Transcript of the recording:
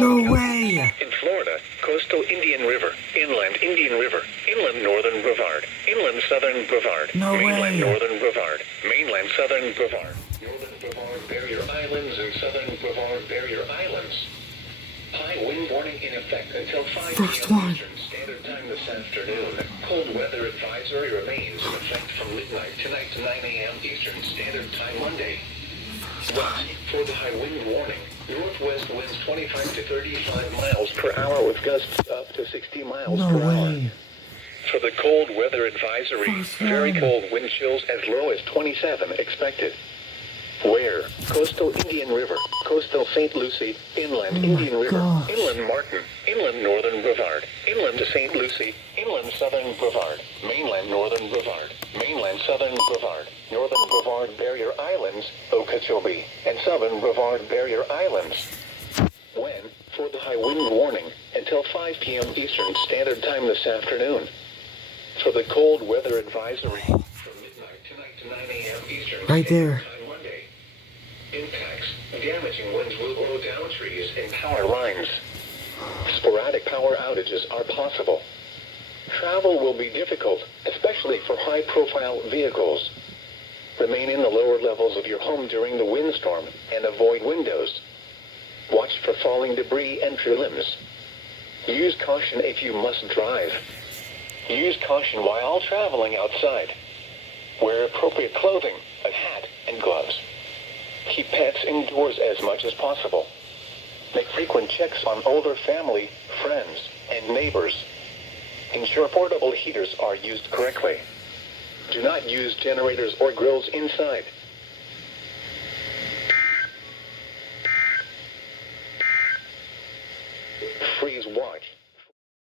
No way! In Florida, coastal Indian River, inland Indian River, inland northern Brevard, inland southern Brevard, No mainland way. northern Brevard, mainland southern Brevard, northern Brevard Barrier Islands and southern Brevard Barrier Islands. High wind warning in effect until 5 First p.m. one. Eastern Standard Time this afternoon. Cold weather advisory remains in effect from midnight tonight to 9 a.m. Eastern Standard Time Monday. West, for the high wind warning, northwest winds 25 to 35 miles per hour with gusts up to 60 miles No per hour. way. For the cold weather advisory, First very one. cold wind chills as low as 27 expected. Where? Coastal Indian River, coastal St. Lucie, inland Oh Indian my River, gosh. inland Martin, inland northern Brevard, inland St. Lucie, inland southern Brevard, mainland northern Brevard, mainland southern Brevard, northern Brevard Barrier Islands, Okeechobee, and southern Brevard Barrier Islands. When? For the high wind warning, until 5 p.m. Eastern Standard Time this afternoon. For the cold weather advisory, from midnight tonight to 9 a.m. Eastern Right Standard there. Time Monday. Impacts, damaging winds will blow down trees and power lines. Sporadic power outages are possible. Travel will be difficult, especially for high-profile vehicles. Remain in the lower levels of your home during the windstorm and avoid windows. Watch for falling debris and tree limbs. Use caution if you must drive. Use caution while traveling outside. Wear appropriate clothing, a hat, and gloves. Keep pets indoors as much as possible. Make frequent checks on older family, friends, and neighbors. Ensure portable heaters are used correctly. Do not use generators or grills inside.